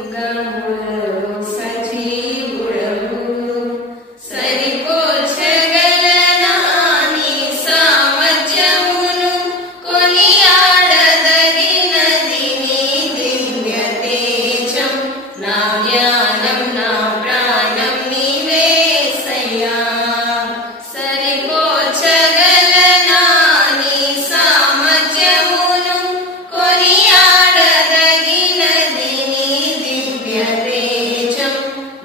సర్వయుగములలో సజీవుడవు సరిపోల్చగలనా నీ సామర్థ్యమును కొనియాడదగినది నీ దివ్య తేజం నా జ్ఞానం నా ప్రాణం నీవేసయ్యా సరిపోల్చగలనా నీ సామర్థ్యమును కొనియాడదగినది నీ దివ్య తేజం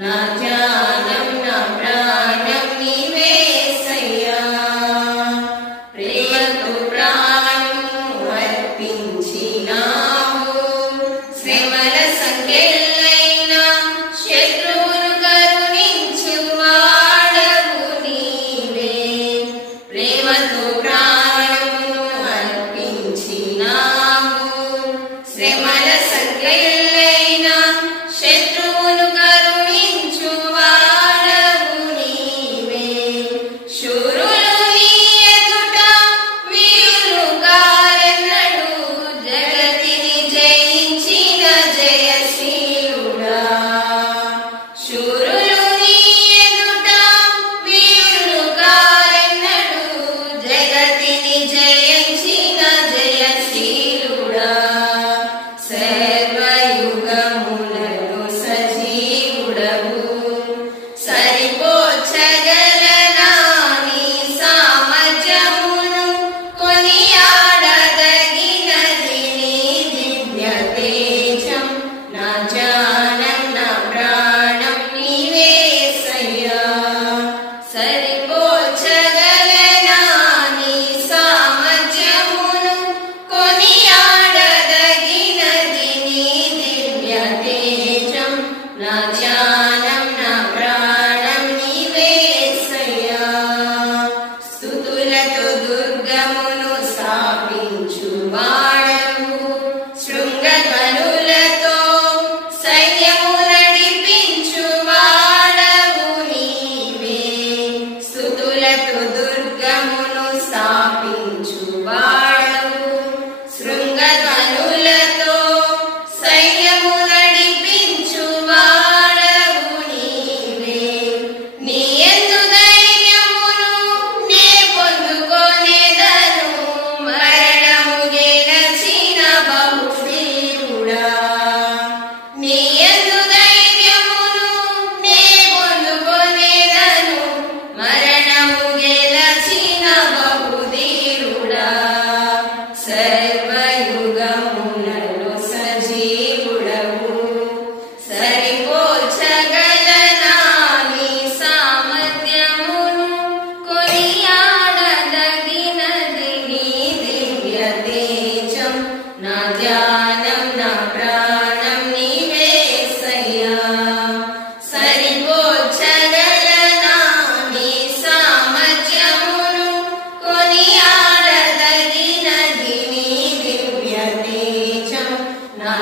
నా జ్ఞానం నా ప్రాణం నీవేసయ్యా ప్రేమతో ప్రాణము అర్పించినావు శ్రమల సంఖ్యలైన శత్రువును కరుణించువాడవు నీవే ప్రేమతో ప్రాణము అర్పించినావు శ్రమల సంఖ్యలైన శత్రువును కరుణించువాడవు నీవే శూరులు నీ ఎదుట వీరులు కారెన్నడు జగతిని జయించిన జయశీలుడా శూరులు నీ ఎదుట వీరులు కారెన్నడు జగతిని జయించిన జయశీలుడా సర్వయుగములలో సజీవుడవు సరిపోల్చగలనా నీ సామర్థ్యమును కొనియాడదగినది నీ దివ్య తేజం నా జ్ఞానం నా ప్రాణం నీవేసయ్యా సరిపోల్చగలనా నీ సామర్థ్యమును కొనియాడదగినది నీ దివ్య తేజం నా జ్ఞానం నా ప్రాణం నీవేసయ్యా స్తుతులతో దుర్గమును స్థాపించువాడవు శృంగధ్వనులతో సైన్యము నడిపించువాడవు నీవే స్తుతులతో దుర్గమును స్థాపించువాడవు శృంగధ్వనులతో సైన్యము నడిపించువాడవు నీవే నీ యందు ధైర్యమును నే పొందుకొనేదను మరణము గెలచిన బహువీరుడా నీ యందు ధైర్యమును నే పొందుకొనేదను మరణము గెలచిన బహుధీరుడా సర్వయుగములలో సజీవుడవు సరిపోల్చగలనా నీ సామర్థ్యమును కొనియాడదగినది నీ దివ్య తేజం నా ధ్యానం నా ప్రాణం నీవేసయ్యా సరిపోల్చగలనా నీ సామర్థ్యమును కొనియాడదగినది నీ దివ్య తేజం నా